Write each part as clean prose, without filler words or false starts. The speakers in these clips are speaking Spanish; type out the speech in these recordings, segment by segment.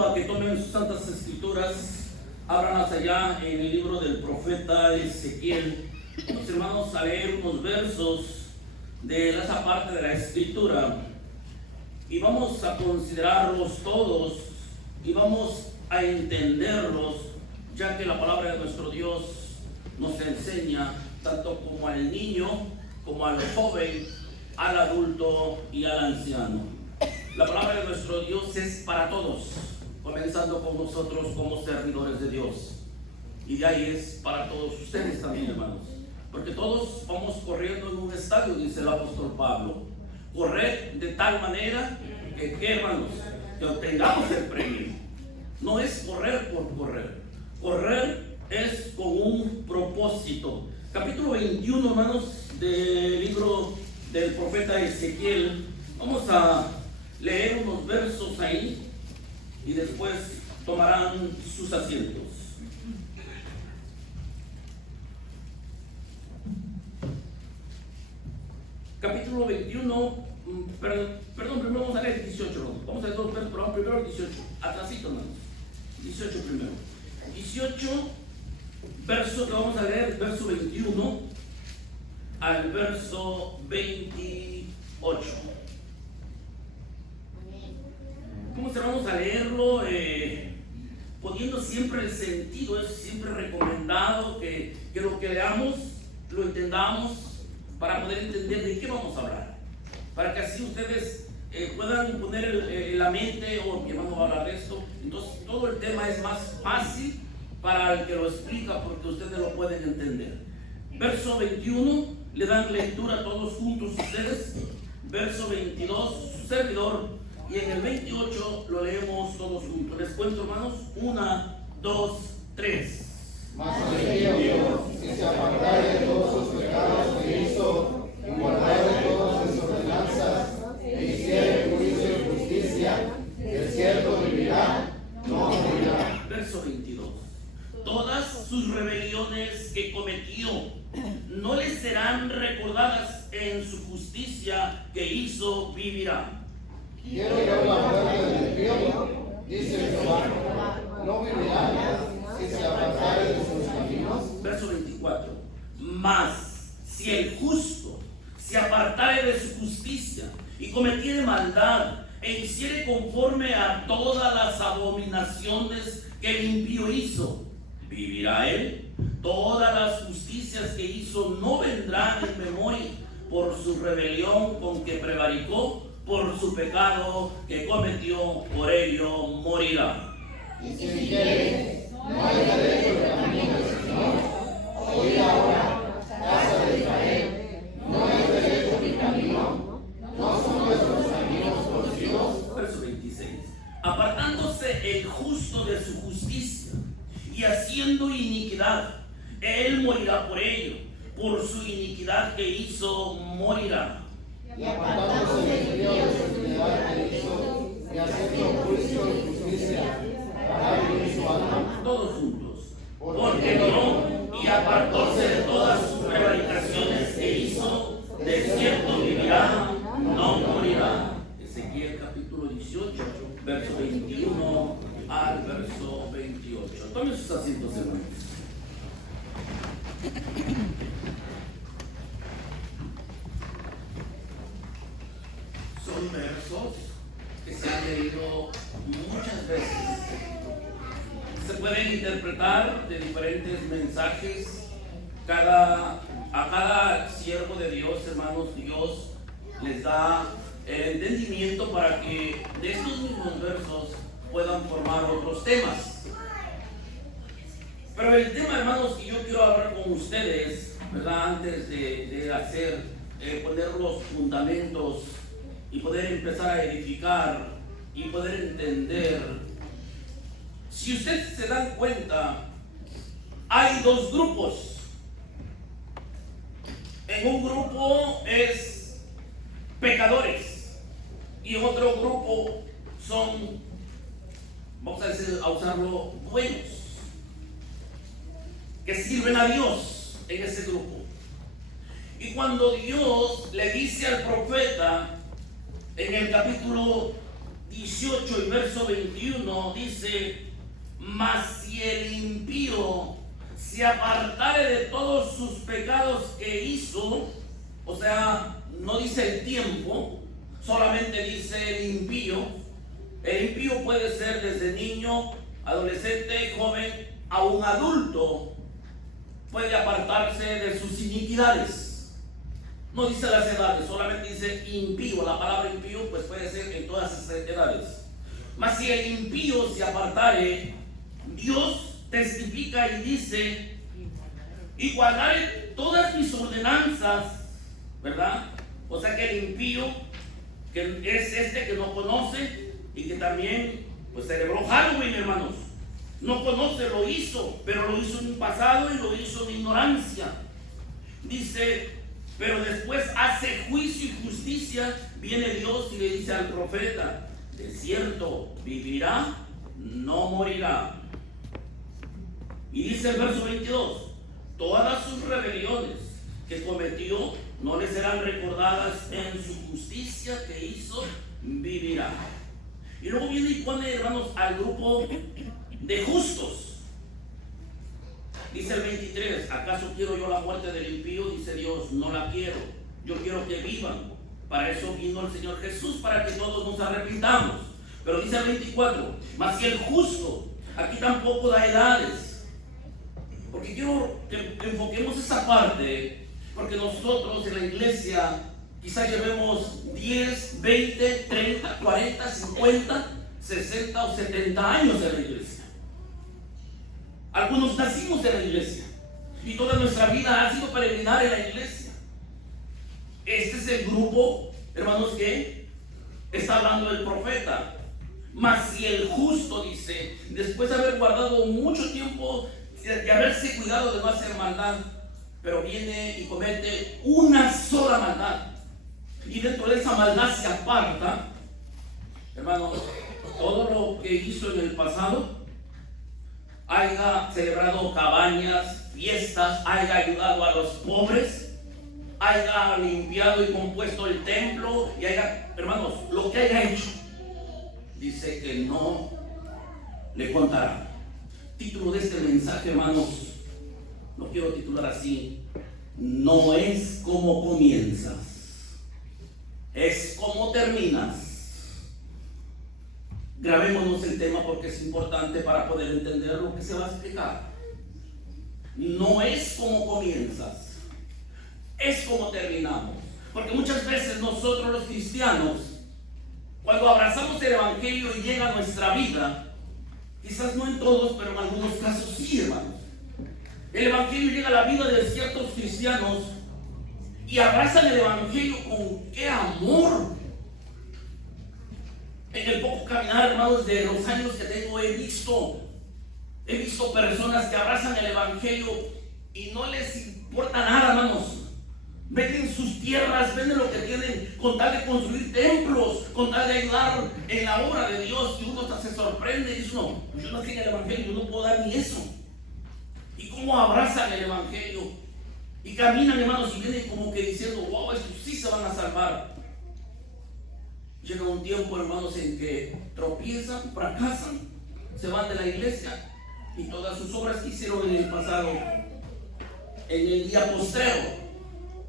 invito a que tomen sus santas escrituras, abran hacia allá en el libro del profeta Ezequiel. Vamos, hermanos, a leer unos versos de esa parte de la escritura y vamos a considerarlos todos y vamos a entenderlos, ya que la palabra de nuestro Dios nos enseña tanto como al niño, como al joven, al adulto y al anciano. La palabra de nuestro Dios es para todos, comenzando con nosotros como servidores de Dios. Y de ahí es para todos ustedes también, hermanos. Porque todos vamos corriendo en un estadio, dice el apóstol Pablo. Correr de tal manera que, hermanos, que obtengamos el premio. No es correr por correr. Correr es con un propósito. Capítulo 21, hermanos, del libro del profeta Ezequiel. Vamos a leer unos versos ahí y después tomarán sus asientos. Capítulo 21, perdón, primero vamos a leer el 18, vamos a leer dos versos, pero primero el 18, atrasito, hermanos. 18 primero. 18 versos que vamos a leer, verso 21 al verso 28. Vamos a leerlo poniendo siempre el sentido. Es siempre recomendado que lo que leamos lo entendamos para poder entender de qué vamos a hablar, para que así ustedes puedan poner en la mente, mi hermano va a hablar de esto, entonces todo el tema es más fácil para el que lo explica, porque ustedes lo pueden entender. Verso 21, le dan lectura todos juntos ustedes. Verso 22, su servidor. Y en el 28 lo leemos todos juntos. Les cuento, hermanos. 1, 2, 3. Mas Dios, si se apartare de todos sus pecados que hizo, y guardare todas sus ordenanzas, e hiciere juicio y justicia, de cierto vivirá, no morirá. Verso 22. Todas sus rebeliones que cometió no le serán recordadas, en su justicia que hizo vivirá. Quiero ver la muerte del impío, dice Jehová, no vivirá si se apartare de sus caminos. Verso 24. Mas si el justo se apartare de su justicia y cometiere maldad e hiciere conforme a todas las abominaciones que el impío hizo, vivirá él. Todas las justicias que hizo no vendrán en memoria por su rebelión con que prevaricó, por su pecado que cometió, por ello morirá. Y si dijere, no hay derecho el camino del Señor, oíd ahora, casa de Israel, no hay derecho mi camino, no son nuestros caminos torcidos. Verso 26. Apartándose el justo de su justicia y haciendo iniquidad, él morirá por ello, por su iniquidad que hizo morirá. Y apartándose del impío de su iniquidad que hizo, y haciendo juicio y justicia, para vivir su alma. Todos juntos. Porque no, y apartóse de todas sus prevaricaciones que hizo, de cierto vivirá, no morirá. Ezequiel capítulo 18, verso 21 al verso 28. Tomen sus asientos, hermanos. Son versos que se han leído muchas veces. Se pueden interpretar de diferentes mensajes. A cada siervo de Dios, hermanos, Dios les da el entendimiento para que de estos mismos versos puedan formar otros temas. Pero el tema, hermanos, que yo quiero hablar con ustedes, ¿verdad? Antes de poner los fundamentos y poder empezar a edificar y poder entender. Si ustedes se dan cuenta, hay dos grupos. En un grupo es pecadores y en otro grupo son, vamos a usarlo, buenos, que sirven a Dios en ese grupo. Y cuando Dios le dice al profeta en el capítulo 18 y verso 21 dice: mas si el impío se apartare de todos sus pecados que hizo, o sea, no dice el tiempo, solamente dice el impío. El impío puede ser desde niño, adolescente, joven, a un adulto. Puede apartarse de sus iniquidades. No dice las edades, solamente dice impío. La palabra impío pues puede ser en todas esas edades. Mas si el impío se apartare, Dios testifica y dice: y guardaré todas mis ordenanzas, ¿verdad? O sea que el impío, que es este que no conoce y que también pues celebró Halloween, hermanos. No conoce, lo hizo, pero lo hizo en un pasado y lo hizo en ignorancia. Dice: pero después hace juicio y justicia. Viene Dios y le dice al profeta: de cierto vivirá, no morirá. Y dice el verso 22: todas sus rebeliones que cometió no le serán recordadas, en su justicia que hizo vivirá. Y luego viene y pone, hermanos, al grupo de justos. Dice el 23: ¿acaso quiero yo la muerte del impío? Dice Dios: no la quiero, yo quiero que vivan. Para eso vino el Señor Jesús, para que todos nos arrepintamos. Pero dice el 24: mas si el justo, aquí tampoco da edades, porque quiero que enfoquemos esa parte, porque nosotros en la iglesia quizás llevemos 10, 20, 30, 40, 50, 60 o 70 años en la iglesia. Algunos nacimos en la iglesia y toda nuestra vida ha sido peregrinar en la iglesia. Este es el grupo, hermanos, que está hablando el profeta. Mas si el justo, dice, después de haber guardado mucho tiempo, de haberse cuidado de no hacer maldad, pero viene y comete una sola maldad, y dentro de esa maldad se aparta, hermanos, todo lo que hizo en el pasado, haya celebrado cabañas, fiestas, haya ayudado a los pobres, haya limpiado y compuesto el templo, y haya, hermanos, lo que haya hecho, dice que no le contará. Título de este mensaje, hermanos, lo quiero titular así: no es como comienzas, es como terminas. Grabémonos el tema porque es importante para poder entender lo que se va a explicar. No es como comienzas, es como terminamos. Porque muchas veces nosotros los cristianos, cuando abrazamos el evangelio y llega a nuestra vida, quizás no en todos, pero en algunos casos sí, hermanos, el evangelio llega a la vida de ciertos cristianos y abrazan el evangelio con qué amor. En el poco caminar, hermanos, de los años que tengo, he visto personas que abrazan el evangelio y no les importa nada, hermanos. Venden sus tierras, venden lo que tienen con tal de construir templos, con tal de ayudar en la obra de Dios, y uno hasta se sorprende y dice: no, yo no tengo el evangelio, yo no puedo dar ni eso. Y cómo abrazan el evangelio y caminan, hermanos, y vienen como que diciendo: wow, estos sí se van a salvar. Llega un tiempo, hermanos, en que tropiezan, fracasan, se van de la iglesia y todas sus obras que hicieron en el pasado, en el día postrero,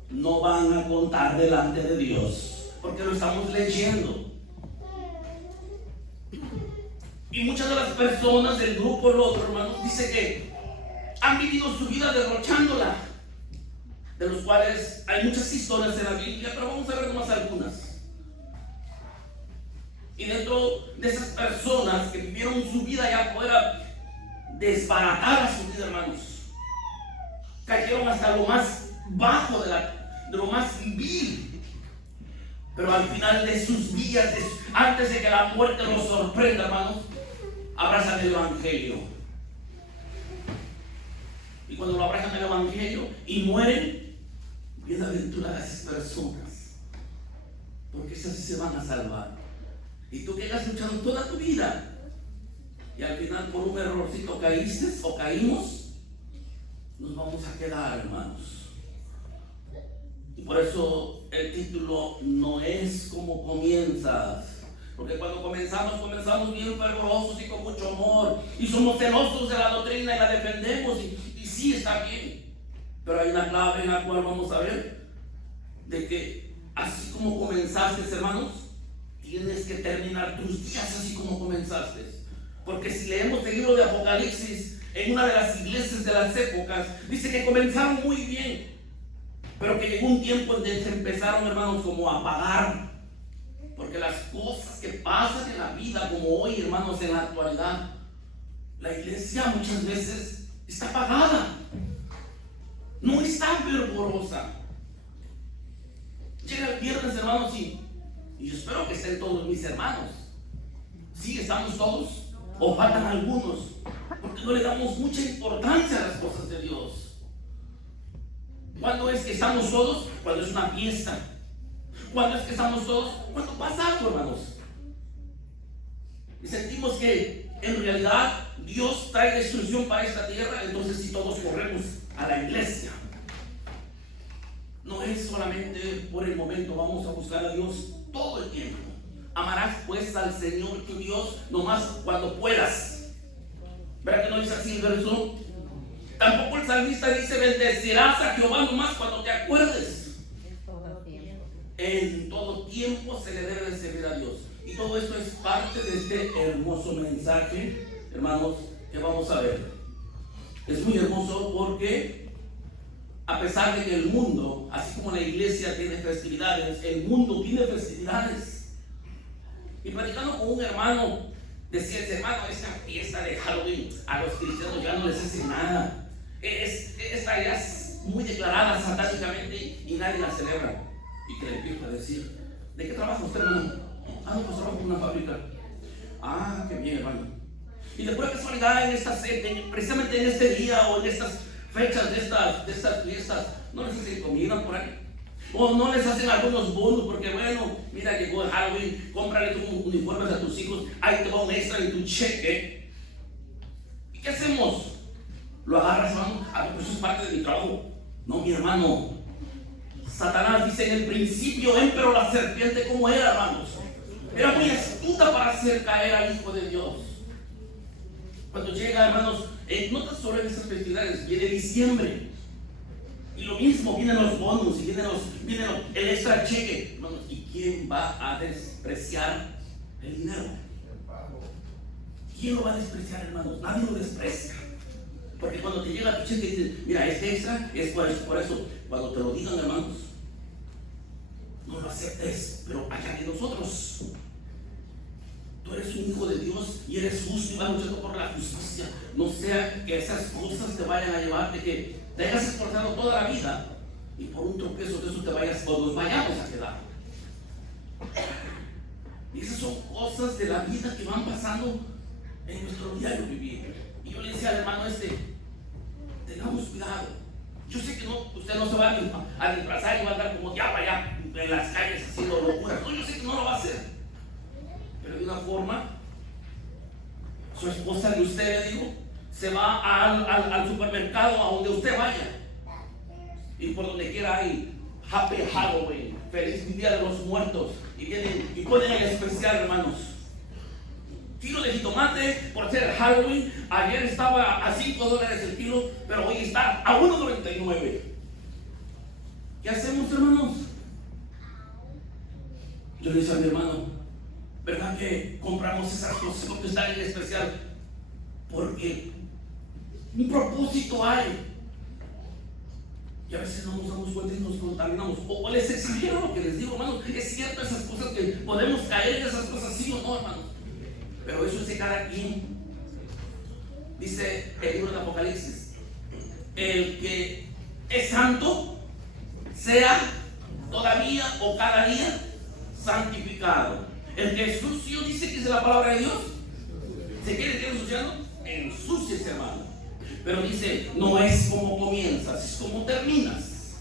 no van a contar delante de Dios, porque lo estamos leyendo. Y muchas de las personas del grupo, el otro, hermanos, dice que han vivido su vida derrochándola, de los cuales hay muchas historias en la Biblia, pero vamos a ver nomás algunas. Y dentro de esas personas que vivieron su vida allá afuera, desbaratada su vida, hermanos, cayeron hasta lo más bajo de lo más vil. Pero al final de sus días, antes de que la muerte los sorprenda, hermanos, abrazan el evangelio. Y cuando lo abrazan el evangelio y mueren, bienaventuradas esas personas, porque esas sí se van a salvar. Y tú que has luchado toda tu vida y al final por un errorcito caíste o caímos, nos vamos a quedar, hermanos. Y por eso el título: no es como comienzas. Porque cuando comenzamos bien fervorosos y con mucho amor, y somos celosos de la doctrina y la defendemos, y sí está bien. Pero hay una clave en la cual vamos a ver, de que así como comenzaste, hermanos, tienes que terminar tus días así como comenzaste. Porque si leemos el libro de Apocalipsis, en una de las iglesias de las épocas, dice que comenzaron muy bien, pero que llegó un tiempo en que se empezaron, hermanos, como a apagar. Porque las cosas que pasan en la vida, como hoy, hermanos, en la actualidad, la iglesia muchas veces está apagada, no está fervorosa. Llega el viernes, hermanos, y yo espero que estén todos mis hermanos. Sí, estamos todos, o faltan algunos, porque no le damos mucha importancia a las cosas de Dios. ¿Cuándo es que estamos todos? Cuando es una fiesta. ¿Cuándo es que estamos todos? Cuando pasa algo, hermanos. Y sentimos que en realidad Dios trae destrucción para esta tierra, entonces si todos corremos a la iglesia. No es solamente por el momento, vamos a buscar a Dios todo el tiempo. Amarás pues al Señor tu Dios nomás cuando puedas. ¿Verdad que no dice así el verso? Tampoco el salmista dice bendecirás a Jehová nomás cuando te acuerdes. En todo tiempo se le debe de servir a Dios. Y todo esto es parte de este hermoso mensaje, hermanos, que vamos a ver. Es muy hermoso porque a pesar de que el mundo, así como la iglesia tiene festividades, el mundo tiene festividades. Y platicando con un hermano, decía ese hermano, esta fiesta de Halloween a los cristianos ya no les hace nada. Esta ya es muy declarada satánicamente y nadie la celebra. Y que le empiezo a decir, ¿de qué trabaja usted, hermano? Ah, no, pues trabajo en una fábrica. Ah, qué bien, hermano. Y de pura casualidad, precisamente en este día o en estas fechas de estas fiestas, no les hacen comida por ahí. O no les hacen algunos bonos, porque bueno, mira, llegó el Halloween, cómprale tus uniformes a tus hijos, ahí te va un extra en tu cheque. ¿Y qué hacemos? ¿Lo agarras, hermano? Ah, pues eso es parte de mi trabajo. No, mi hermano. Satanás dice en el principio, pero la serpiente, ¿cómo era, hermanos? Era muy astuta para hacer caer al Hijo de Dios. Cuando llega, hermanos, no tan solo en esas festividades, viene diciembre. Y lo mismo, vienen los bonos y viene el extra cheque. Hermanos, ¿y quién va a despreciar el dinero? ¿Quién lo va a despreciar, hermanos? Nadie lo desprecia. Porque cuando te llega tu cheque y dices, mira, este extra es por eso. Cuando te lo digan, hermanos, no lo aceptes, pero allá de nosotros. Tú eres un hijo de Dios y eres justo y vas luchando por la justicia. No sea que esas cosas te vayan a llevar de que te hayas esforzado toda la vida y por un tropiezo de eso te vayas o nos vayamos a quedar. Y esas son cosas de la vida que van pasando en nuestro diario vivir. Y yo le decía al hermano tengamos cuidado. Yo sé que usted no se va a disfrazar y va a andar como ya vaya en las calles haciendo locuras. No, yo sé que no lo va a hacer. Pero de una forma, su esposa de usted, le digo, se va al supermercado a donde usted vaya. Y por donde quiera hay Happy Halloween, feliz Día de los Muertos. Y vienen y ponen el especial, hermanos. Kilo de jitomate por ser Halloween. Ayer estaba a $5 el kilo, pero hoy está a $1.99. ¿Qué hacemos, hermanos? Yo le decía a mi hermano, ¿verdad que compramos esas cosas porque están en especial? Porque un propósito hay. Y a veces no nos damos cuenta y nos contaminamos. O les exagero lo que les digo, hermanos. Es cierto esas cosas que podemos caer en esas cosas, sí o no, hermanos. Pero eso es de cada quien. Dice el libro de Apocalipsis: el que es santo sea todavía o cada día santificado. El que es sucio, dice que es la palabra de Dios. ¿Se quiere estar ensuciando? Ensúciese, hermano. Pero dice, no es como comienzas, es como terminas.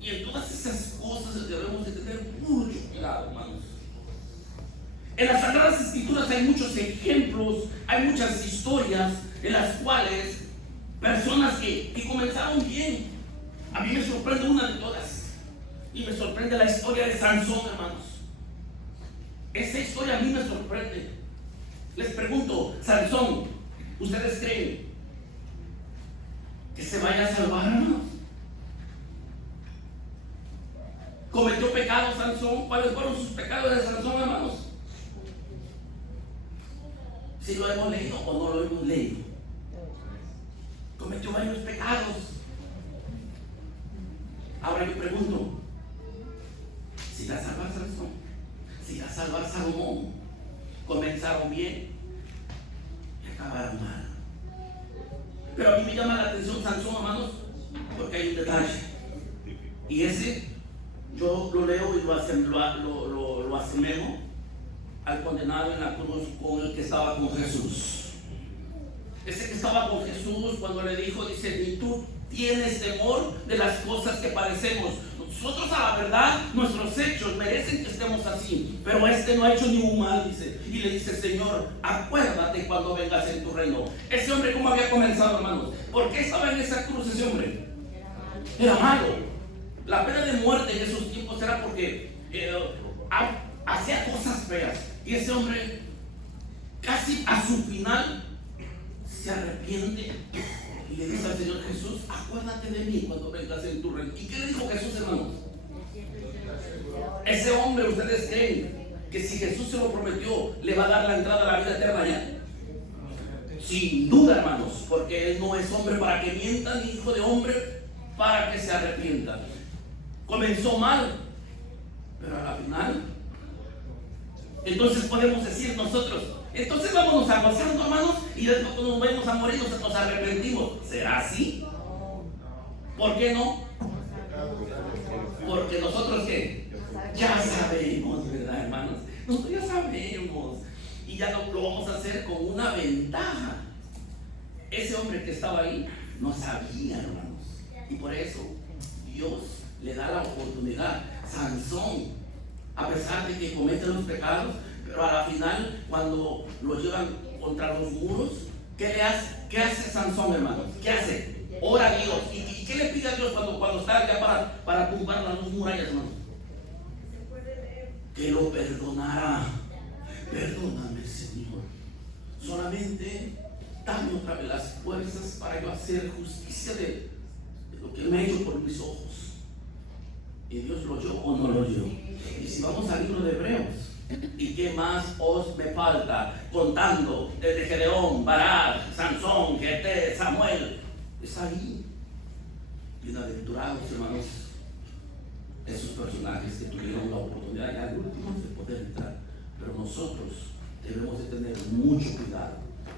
Y en todas esas cosas debemos de tener mucho cuidado, hermanos. En las Sagradas Escrituras hay muchos ejemplos, hay muchas historias en las cuales personas que comenzaron bien. A mí me sorprende una de todas. Y me sorprende la historia de Sansón, hermanos. Esa historia a mí me sorprende. Les pregunto, Sansón, ¿ustedes creen que se vaya a salvar, hermanos? ¿Cometió pecado Sansón? ¿Cuáles fueron sus pecados de Sansón, hermanos? Si lo hemos leído o no lo hemos leído. Cometió varios pecados. Ahora yo pregunto, ¿si va a salvar Sansón? ¿Si va a salvar Salomón? Comenzaron bien y acabaron mal. Pero a mí me llama la atención Sansón, hermanos, porque hay un detalle. Y ese yo lo leo y lo asemejo al condenado en la cruz con el que estaba con Jesús. Ese que estaba con Jesús cuando le dijo, dice, ni tú tienes temor de las cosas que padecemos. Nosotros, a la verdad, nuestros hechos merecen que estemos así, pero este no ha hecho ningún mal, dice. Y le dice, Señor, acuérdate cuando vengas en tu reino. Ese hombre, ¿cómo había comenzado, hermanos? ¿Por qué estaba en esa cruz ese hombre? Era malo. La pena de muerte en esos tiempos era porque hacía cosas feas. Y ese hombre, casi a su final, se arrepiente y le dice al Señor Jesús, acuérdate de mí cuando vengas en tu reino. ¿Y qué le dijo Jesús, hermanos? Ese hombre, ¿ustedes creen que si Jesús se lo prometió, le va a dar la entrada a la vida eterna ya? Sin duda, hermanos, porque él no es hombre para que mienta, ni hijo de hombre para que se arrepienta. Comenzó mal, pero a la final, entonces podemos decir nosotros, entonces vámonos a gozando, hermanos, y después cuando nos vamos a morir nos arrepentimos. ¿Será así? ¿Por qué no? Porque nosotros ¿qué? Ya sabemos, ¿verdad, hermanos? Nosotros ya sabemos y ya lo vamos a hacer con una ventaja. Ese hombre que estaba ahí no sabía, hermanos, y por eso Dios le da la oportunidad. Sansón, a pesar de que comete los pecados, pero a la final, cuando lo llevan contra los muros, ¿qué hace Sansón, hermanos? ¿Qué hace? Ora a Dios. ¿Y qué le pide a Dios cuando está ya para tumbar las dos murallas, hermanos? Que lo perdonara. Perdóname, Señor. Solamente dame otra vez las fuerzas para yo hacer justicia de lo que me ha hecho por mis ojos. ¿Y Dios lo oyó o no lo oyó? Y si vamos al libro de Hebreos, ¿y qué más os me falta? Contando desde Gedeón, Barak, Sansón, Jefté, Samuel. Es ahí. Bienaventurados, hermanos, esos personajes que tuvieron la oportunidad ya al último de poder entrar. Pero nosotros debemos de tener mucho cuidado.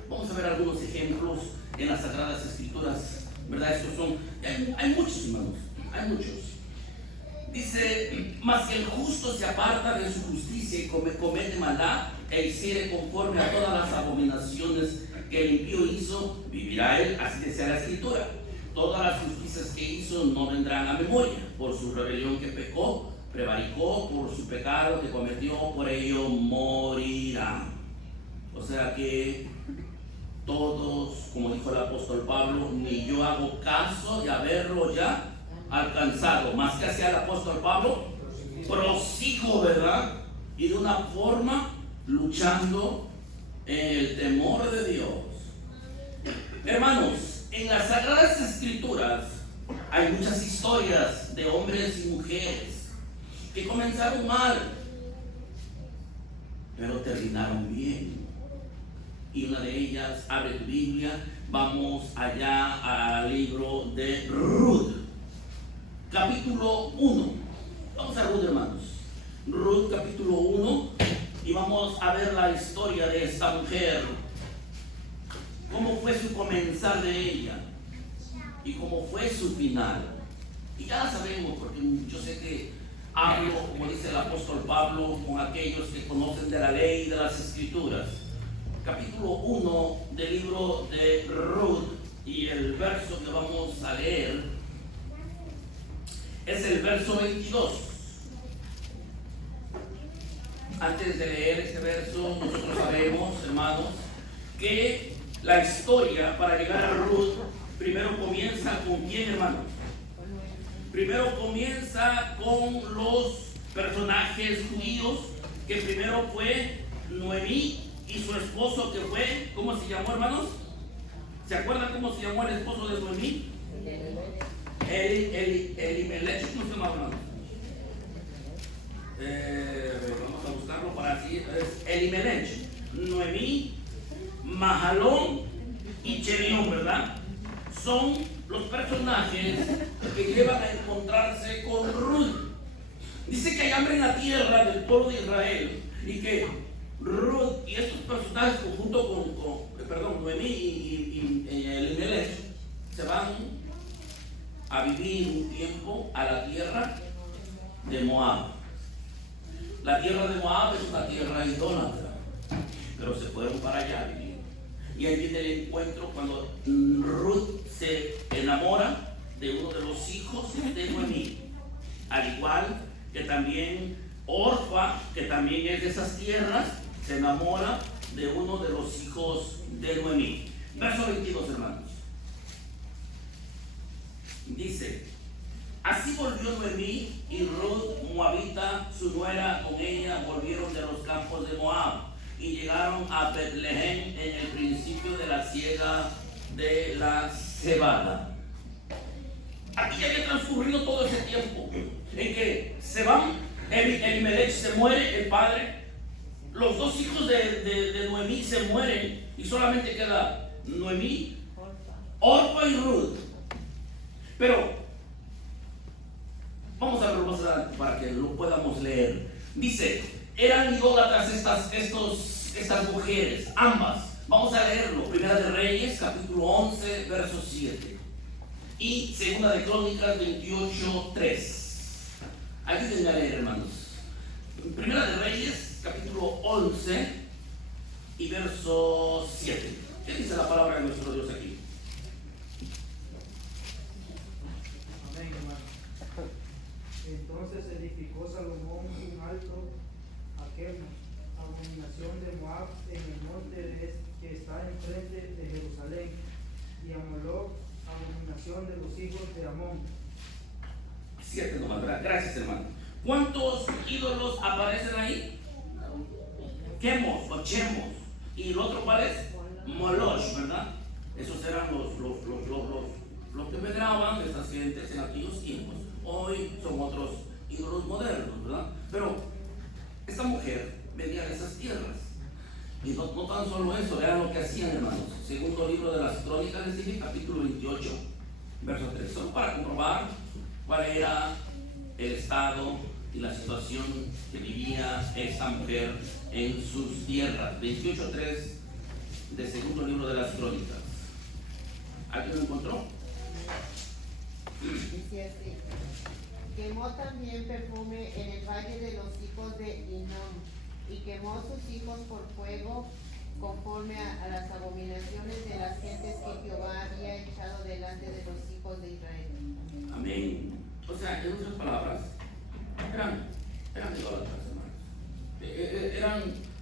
Vamos a ver algunos ejemplos en las Sagradas Escrituras, ¿verdad? Estos son, hay muchos, hermanos, hay muchos. Dice, mas que el justo se aparta de su justicia y comete maldad e hiciere conforme a todas las abominaciones que el impío hizo, vivirá él, así decía la Escritura. Todas las justicias que hizo no vendrán a memoria. Por su rebelión que pecó, prevaricó, por su pecado que cometió, por ello morirá. O sea que todos, como dijo el apóstol Pablo, ni yo hago caso de haberlo ya alcanzado. Más que hacía el apóstol Pablo, prosigo, ¿verdad? Y de una forma luchando en el temor de Dios. Hermanos, en las Sagradas Escrituras hay muchas historias de hombres y mujeres que comenzaron mal, pero terminaron bien. Y una de ellas, abre tu Biblia, vamos allá al libro de Ruth. Capítulo 1. Vamos a Ruth, hermanos. Ruth, capítulo 1. Y vamos a ver la historia de esta mujer. Cómo fue su comenzar de ella. Y cómo fue su final. Y ya la sabemos, porque yo sé que hablo, como dice el apóstol Pablo, con aquellos que conocen de la ley y de las Escrituras. Capítulo 1 del libro de Ruth. Y el verso que vamos a leer es el verso 22. Antes de leer este verso, nosotros sabemos, hermanos, que la historia para llegar a Ruth primero comienza con quién, hermanos. Primero comienza con los personajes judíos que primero fue Noemí y su esposo que fue, ¿cómo se llamó, hermanos? ¿Se acuerdan cómo se llamó el esposo de Noemí? Elimelech, ¿cómo se llama, hermanos? Vamos a buscarlo para así. Es Elimelech, Noemí, Mahalón y Chelión, ¿verdad? Son los personajes que llevan a encontrarse con Ruth. Dice que hay hambre en la tierra del pueblo de Israel y que Ruth y estos personajes junto con Noemí y Elimelech se van a vivir un tiempo a la tierra de Moab. La tierra de Moab es una tierra idólatra, pero se fueron para allá a vivir. Y ahí viene el encuentro cuando Ruth se enamora de uno de los hijos de Noemí, al igual que también Orfa, que también es de esas tierras, se enamora de uno de los hijos de Noemí. Verso 22, hermanos. Dice: así volvió Noemí y Ruth moabita, su nuera, con ella volvieron de los campos de Moab y llegaron a Betlehem en el principio de la siega de la cebada. Aquí ya había transcurrido todo ese tiempo en que se van, Elimelech se muere, el padre, los dos hijos de Noemí se mueren y solamente queda Noemí, Orfa y Ruth. Pero vamos a verlo más adelante para que lo podamos leer. Dice: eran idólatras estas mujeres, ambas. Vamos a leerlo. Primera de Reyes, capítulo 11, verso 7. Y Segunda de Crónicas 28, 3. Ayúdenme a leer, hermanos. Primera de Reyes, capítulo 11 y verso 7. ¿Qué dice la palabra de nuestro Dios aquí? Amén, hermano. Entonces edificó Salomón un alto a Quermos, abominación de Moab, en el monte que está enfrente de Jerusalén, y a Moloc, abominación de los hijos de Amón. 7 nomás, ¿verdad? Gracias, hermano. ¿Cuántos ídolos aparecen ahí? Quemos o Chemos. ¿Y el otro cuál es? Moloch, ¿verdad? Esos eran los que veneraban estas gentes en aquellos tiempos. Hoy son otros ídolos modernos, ¿verdad? Pero esta mujer venía de esas tierras. Y no tan solo eso, vean lo que hacían, hermanos. Segundo libro de las Crónicas, les dije, capítulo 28, verso 3. Solo para comprobar cuál era el estado y la situación que vivía esta mujer en sus tierras. 28:3 de segundo libro de las Crónicas. ¿Alguien lo encontró? Dice así: quemó también perfume en el valle de los hijos de Hinnom, y quemó sus hijos por fuego, conforme a las abominaciones de las gentes que Jehová había echado delante de los hijos de Israel. Amén. O sea, en otras palabras, eran idólatras, hermanos.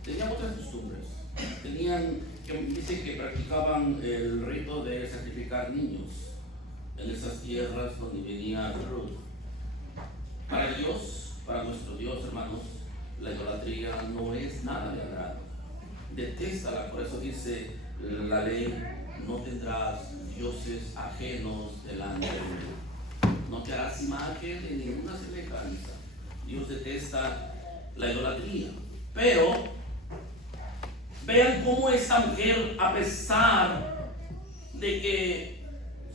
Tenían otras costumbres. Dicen que practicaban el rito de sacrificar niños en esas tierras donde venía Ruth. Para Dios, para nuestro Dios, hermanos, la idolatría no es nada de agrado. Detéstala, por eso dice la ley: no tendrás dioses ajenos delante de mí. No te harás imagen de ninguna semejanza. Dios detesta la idolatría. Pero vean cómo esta mujer, a pesar de que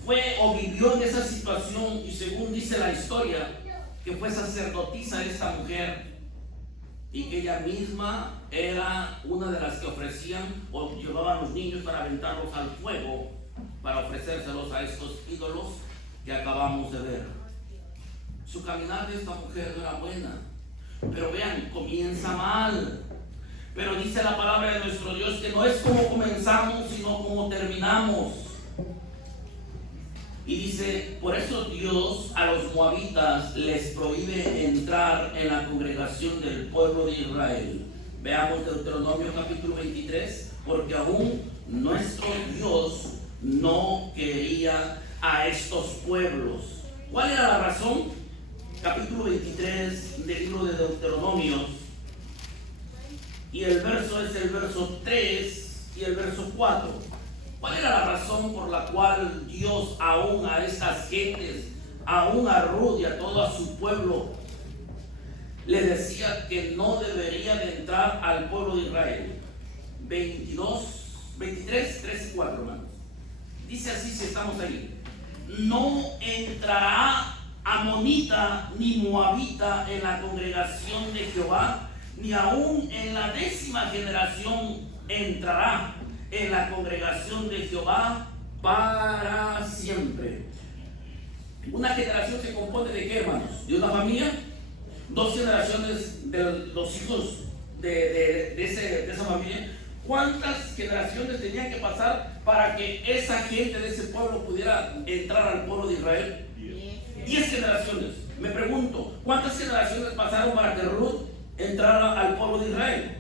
fue o vivió en esa situación, y según dice la historia, que fue sacerdotisa esta mujer, y que ella misma era una de las que ofrecían o llevaban los niños para aventarlos al fuego, para ofrecérselos a estos ídolos que acabamos de ver. Su caminar de esta mujer no era buena, pero vean, comienza mal. Pero dice la palabra de nuestro Dios que no es como comenzamos, sino como terminamos. Y dice: por eso Dios a los moabitas les prohíbe entrar en la congregación del pueblo de Israel. Veamos Deuteronomio capítulo 23, porque aún nuestro Dios no quería a estos pueblos. ¿Cuál era la razón? Capítulo 23 del libro de Deuteronomio, y el verso es el verso 3 y el verso 4. ¿Cuál era la razón por la cual Dios aún a estas gentes, aún a Ruth y a todo su pueblo, le decía que no debería de entrar al pueblo de Israel? 23, 3 y 4, hermanos. Dice así, si estamos ahí: no entrará amonita ni moabita en la congregación de Jehová, ni aún en la 10ª generación entrará en la congregación de Jehová para siempre. Una generación se compone de ¿qué, hermanos? De una familia, 2 generaciones de los hijos de esa familia. ¿Cuántas generaciones tenían que pasar para que esa gente de ese pueblo pudiera entrar al pueblo de Israel? 10 generaciones. Me pregunto, ¿cuántas generaciones pasaron para que Ruth entrara al pueblo de Israel?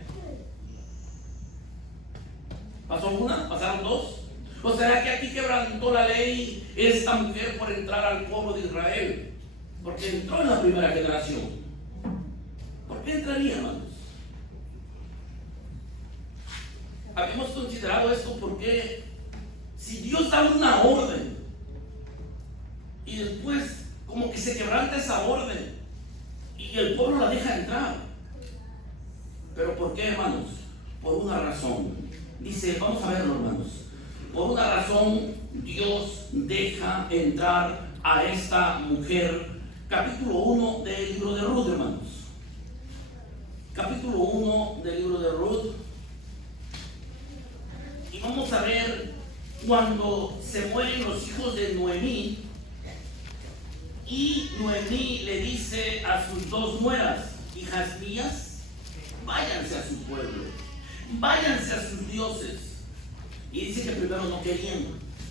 ¿Pasó una? ¿Pasaron 2? ¿O será que aquí quebrantó la ley esta mujer por entrar al pueblo de Israel? Porque entró en la primera generación. ¿Por qué entraría, hermanos? Habíamos considerado esto porque si Dios da una orden y después como que se quebranta esa orden y el pueblo la deja entrar. ¿Pero por qué, hermanos? Por una razón. Dice, vamos a verlo, hermanos. Por una razón Dios deja entrar a esta mujer. Capítulo 1 del libro de Ruth, hermanos. Capítulo 1 del libro de Ruth. Y vamos a ver cuando se mueren los hijos de Noemí. Y Noemí le dice a sus 2 nueras: hijas mías, váyanse a su pueblo, váyanse a sus dioses. Y dice que primero no querían,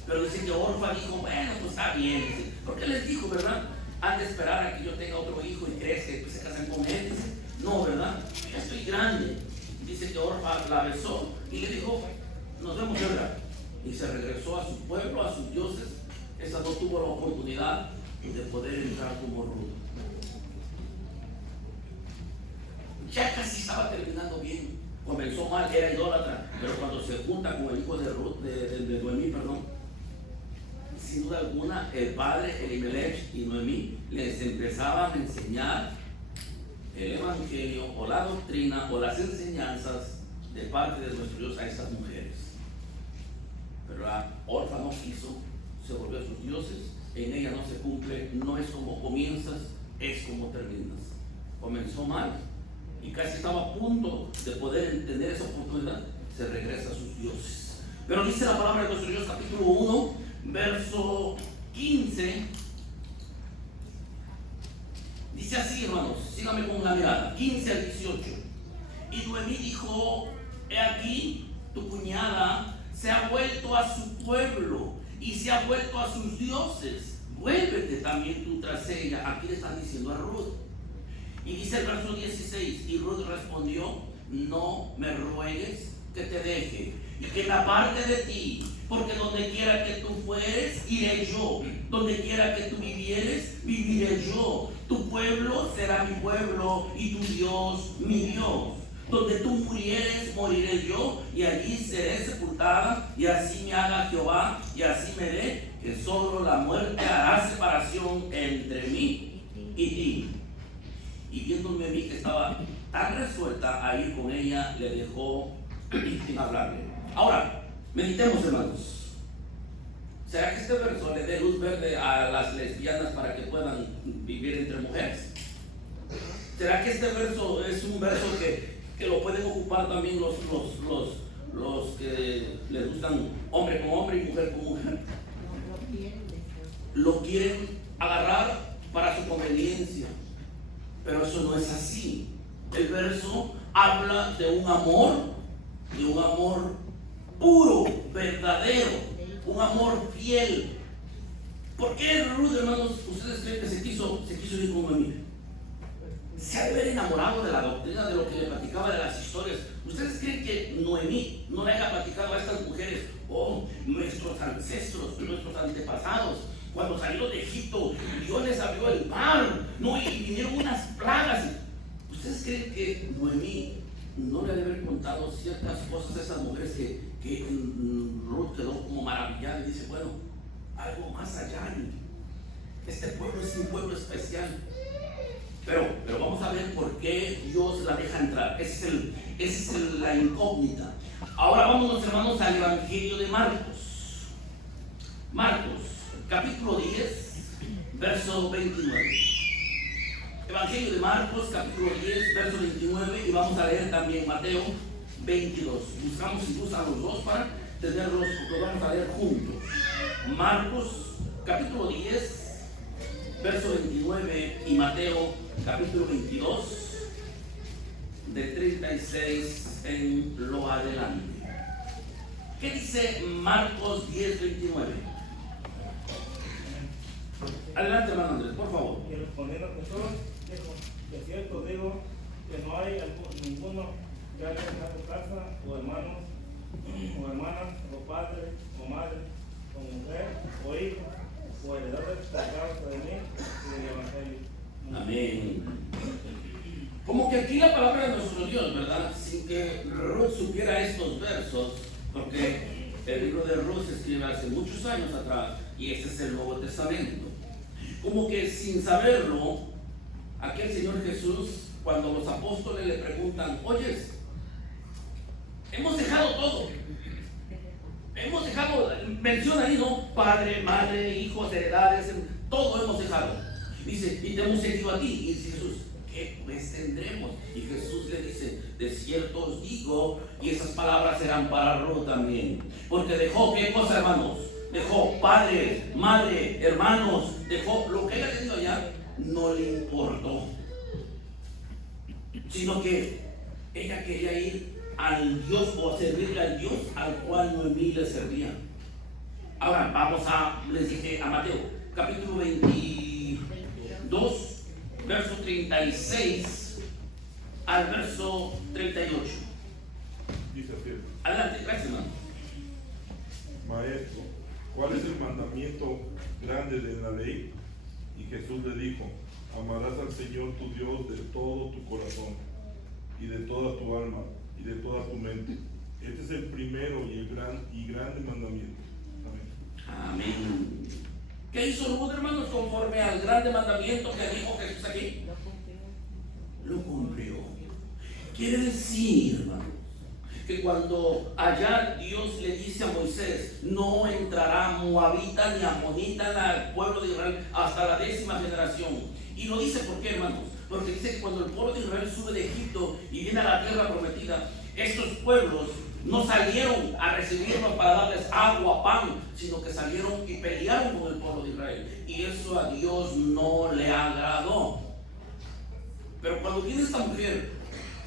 pero dice que Orfa dijo: bueno, pues está bien. Dice, porque les dijo, ¿verdad? Han de esperar a que yo tenga otro hijo y crezca y pues se casan con él. Dice, no, ¿verdad? Ya estoy grande. Dice que Orfa la besó y le dijo: nos vemos, ¿verdad? Y se regresó a su pueblo, a sus dioses. Esa no tuvo la oportunidad de poder entrar como Ruth. Ya casi estaba terminando bien. Comenzó mal, era idólatra, pero cuando se junta con el hijo de Ruth, de Noemí, perdón, sin duda alguna, el padre Elimelech y Noemí les empezaban a enseñar el evangelio o la doctrina o las enseñanzas de parte de nuestro Dios a estas mujeres. Pero la Orfa no quiso, se volvió a sus dioses. En ella no se cumple, no es como comienzas, es como terminas. Comenzó mal y casi estaba a punto de poder entender esa oportunidad, se regresa a sus dioses. Pero dice la palabra de nuestro Dios, capítulo 1, verso 15. Dice así, hermanos, síganme con la mirada, 15 al 18. Y Noemí dijo: he aquí, tu cuñada se ha vuelto a su pueblo y se ha vuelto a sus dioses. Vuélvete también tú tras ella. Aquí le están diciendo a Ruth. Y dice el verso 16: y Ruth respondió: no me ruegues que te deje y que me aparte de ti, porque donde quiera que tú fueres, iré yo. Donde quiera que tú vivieres, viviré yo. Tu pueblo será mi pueblo y tu Dios mi Dios. Donde tú murieres, moriré yo, y allí seré sepultada, y así me haga Jehová, y así me dé, que solo la muerte hará separación entre mí y ti. Y viéndome a mí que estaba tan resuelta a ir con ella, le dejó sin hablarle. Ahora, meditemos, hermanos. ¿Será que este verso le dé luz verde a las lesbianas para que puedan vivir entre mujeres? ¿Será que este verso es un verso que lo pueden ocupar también los que les gustan hombre con hombre y mujer con mujer? Lo quieren agarrar para su conveniencia, pero eso no es así. El verso habla de un amor puro, verdadero, un amor fiel. ¿Por qué Ruth, hermanos, ustedes creen que se quiso ir con Noemí? Se ha de haber enamorado de la doctrina, de lo que le platicaba, de las historias. ¿Ustedes creen que Noemí no le haya platicado a estas mujeres? Oh, nuestros ancestros, nuestros antepasados, cuando salieron de Egipto, Dios les abrió el mar, ¿no? Y vinieron unas plagas. ¿Ustedes creen que Noemí no le ha de haber contado ciertas cosas a esas mujeres que Ruth quedó como maravillada y dice, bueno, algo más allá. Este pueblo es un pueblo especial. Pero vamos a ver por qué Dios la deja entrar. Esa es la incógnita. Ahora vamos, hermanos, al Evangelio de Marcos. Marcos, capítulo 10, verso 29. Evangelio de Marcos, capítulo 10, verso 29. Y vamos a leer también Mateo 22. Buscamos incluso a los dos para tenerlos, porque vamos a leer juntos. Marcos, capítulo 10, verso 29, y Mateo capítulo 22, de 36 en lo adelante. ¿Qué dice Marcos 10, 29? Adelante, hermano Andrés, por favor. Y respondiendo Jesús, dijo, de cierto digo que no hay ninguno que haya dejado casa, o hermanos, o hermanas, o padre, o madre, o mujer, o hijo, o heredores por causa de mí y del Evangelio. Amén. Como que aquí la palabra de nuestro Dios, ¿verdad? Sin que Ruth supiera estos versos, porque el libro de Ruth se escribe hace muchos años atrás y este es el Nuevo Testamento. Como que sin saberlo, aquí el Señor Jesús, cuando los apóstoles le preguntan, oyes, hemos dejado todo. Hemos dejado, menciona ahí, ¿no? Padre, madre, hijos, heredades, todo hemos dejado. Dice, y te hemos seguido a ti. Y dice Jesús, ¿qué pues tendremos? Y Jesús le dice, de cierto os digo, y esas palabras serán para Ruth también. Porque dejó, ¿qué cosa, hermanos? Dejó padre, madre, hermanos, dejó lo que ella tenía allá, no le importó. Sino que ella quería ir al Dios o servirle al Dios al cual Noemí le servía. Ahora vamos les dije a Mateo, capítulo 22, verso 36 al verso 38. Dice así: Adelante, gracias, hermano. Maestro, ¿cuál es el mandamiento grande de la ley? Y Jesús le dijo: amarás al Señor tu Dios de todo tu corazón, y de toda tu alma, y de toda tu mente. Este es el primero y grande mandamiento. Amén. Amén. ¿Qué hizo Ruth, hermanos, conforme al grande mandamiento que dijo Jesús aquí? Lo cumplió. Quiere decir, hermanos, que cuando allá Dios le dice a Moisés, no entrará moabita ni amonita en el pueblo de Israel hasta la 10ª generación. Y lo dice, ¿por qué, hermanos? Porque dice que cuando el pueblo de Israel sube de Egipto y viene a la tierra prometida, estos pueblos no salieron a recibirlos para darles agua, pan, sino que salieron y pelearon con el pueblo de Israel. Y eso a Dios no le agradó. Pero cuando viene esta mujer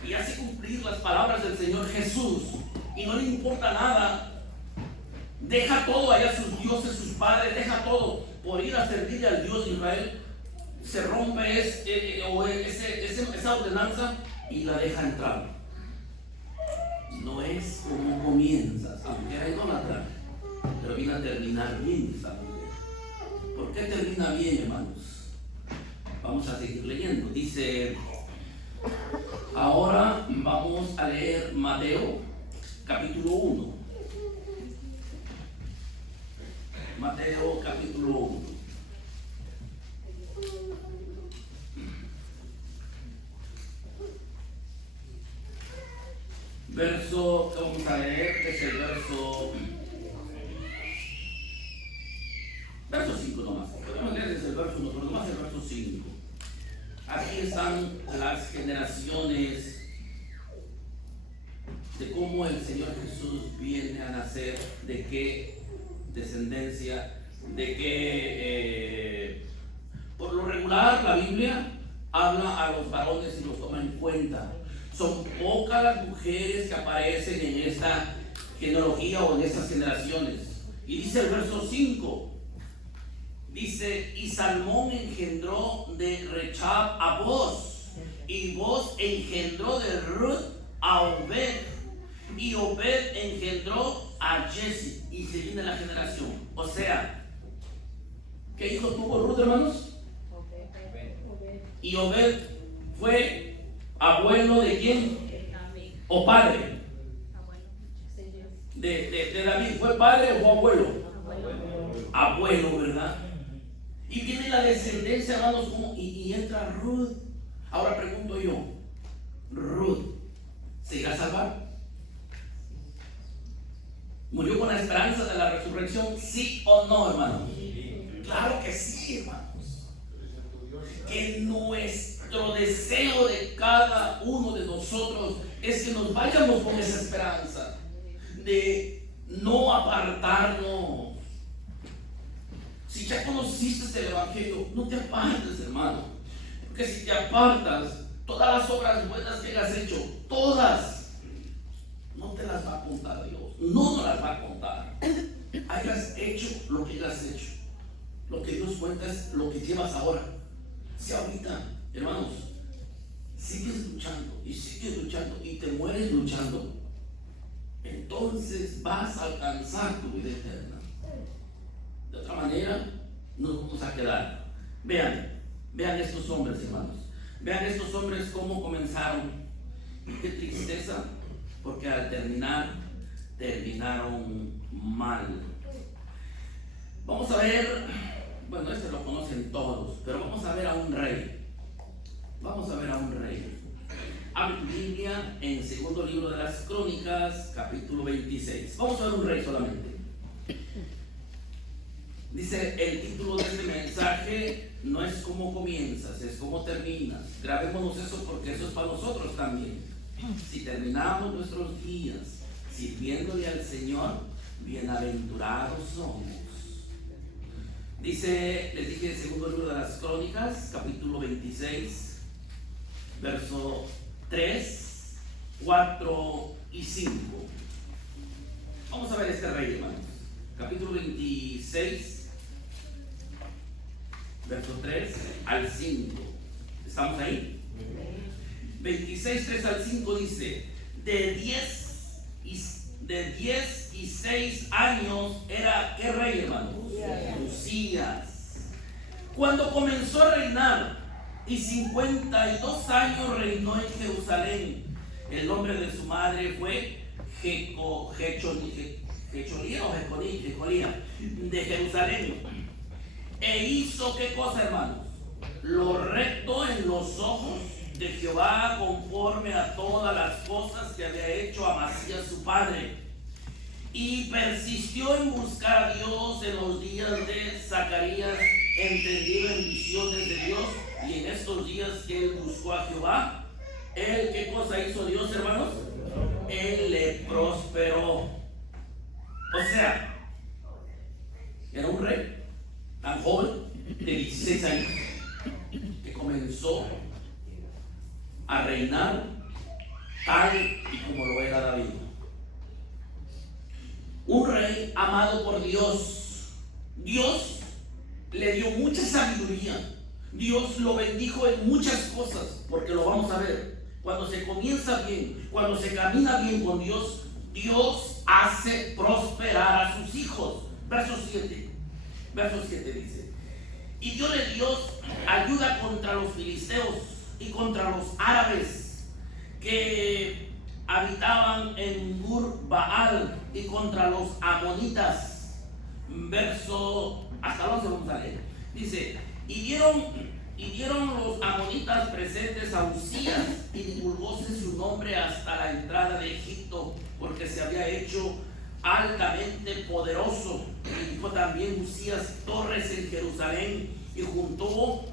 y hace cumplir las palabras del Señor Jesús y no le importa nada, deja todo allá, sus dioses, sus padres, deja todo por ir a servirle al Dios de Israel, se rompe esa ordenanza y la deja entrar. No es como comienzas, aunque era idólatra, pero viene a terminar bien esta mujer. ¿Por qué termina bien, hermanos? Vamos a seguir leyendo. Dice, ahora vamos a leer Mateo capítulo 1. Mateo capítulo 1. Verso que vamos a leer es el verso 5 nomás. Podemos leer desde el verso 1, pero nomás el verso 5. Aquí están las generaciones de cómo el Señor Jesús viene a nacer, de qué descendencia, de qué... por lo regular la Biblia habla a los varones y los toma en cuenta. Son pocas las mujeres que aparecen en esta genealogía o en estas generaciones. Y dice el verso 5, dice, y Salmón engendró de Rechab a Boz, y Boz engendró de Ruth a Obed, y Obed engendró a Jesse, y se viene la generación. O sea, ¿qué hijos tuvo Ruth, hermanos? Y Obed fue abuelo de quién? o padre? De David, ¿fue padre o fue abuelo? Abuelo, ¿verdad? Y viene la descendencia, hermanos, y entra Ruth. Ahora pregunto yo, Ruth, ¿se irá a salvar? ¿Murió con la esperanza de la resurrección? ¿Sí o no, hermanos? Claro que sí, hermanos. Que nuestro deseo de cada uno de nosotros es que nos vayamos con esa esperanza de no apartarnos. Si ya conociste el Evangelio, no te apartes, hermano. Porque si te apartas, todas las obras buenas que hayas hecho, todas, no te las va a contar Dios. No nos las va a contar. Hayas hecho lo que hayas hecho. Lo que Dios cuenta es lo que llevas ahora. Si ahorita, hermanos, sigues luchando y te mueres luchando, entonces vas a alcanzar tu vida eterna. De otra manera, nos vamos a quedar. Vean estos hombres, hermanos. Vean estos hombres cómo comenzaron. Qué tristeza, porque al terminaron mal. Vamos a ver, bueno, este lo conocen todos, pero vamos a ver a un rey. Abre tu Biblia en segundo libro de las Crónicas, capítulo 26. Vamos a ver un rey solamente. Dice el título de este mensaje: no es cómo comienzas, es cómo terminas. Grabémonos eso, porque eso es para nosotros también. Si terminamos nuestros días sirviéndole al Señor, bienaventurados somos. Dice, les dije, el segundo libro de las Crónicas, capítulo 26, verso 3, 4 y 5. Vamos a ver este rey, hermanos. Capítulo 26, verso 3 al 5. ¿Estamos ahí? 26, 3 al 5 dice: de 10 y 6 años era, ¿qué rey, hermano? Usías. Cuando comenzó a reinar, y 52 años reinó en Jerusalén. El nombre de su madre fue Jecholía de Jerusalén. E hizo, ¿qué cosa, hermanos? Lo recto en los ojos de Jehová, conforme a todas las cosas que había hecho Amasías su padre. Y persistió en buscar a Dios en los días de Zacarías, entendido en visiones de Dios. Y en estos días que él buscó a Jehová, él, ¿qué cosa hizo Dios, hermanos? Él le prosperó. O sea, era un rey tan joven, de 16 años, que comenzó a reinar tal y como lo era David. Un rey amado por Dios. Dios le dio mucha sabiduría. Dios lo bendijo en muchas cosas, porque lo vamos a ver. Cuando se comienza bien, cuando se camina bien con Dios, Dios hace prosperar a sus hijos. Verso 7 dice: y Dios le dio ayuda contra los filisteos y contra los árabes que habitaban en Gur-Baal, y contra los amonitas. Verso hasta el 11 vamos a leer. Dice: y dieron los amonitas presentes a Usías, y divulgóse su nombre hasta la entrada de Egipto, porque se había hecho altamente poderoso. Y dijo también Usías torres en Jerusalén, y junto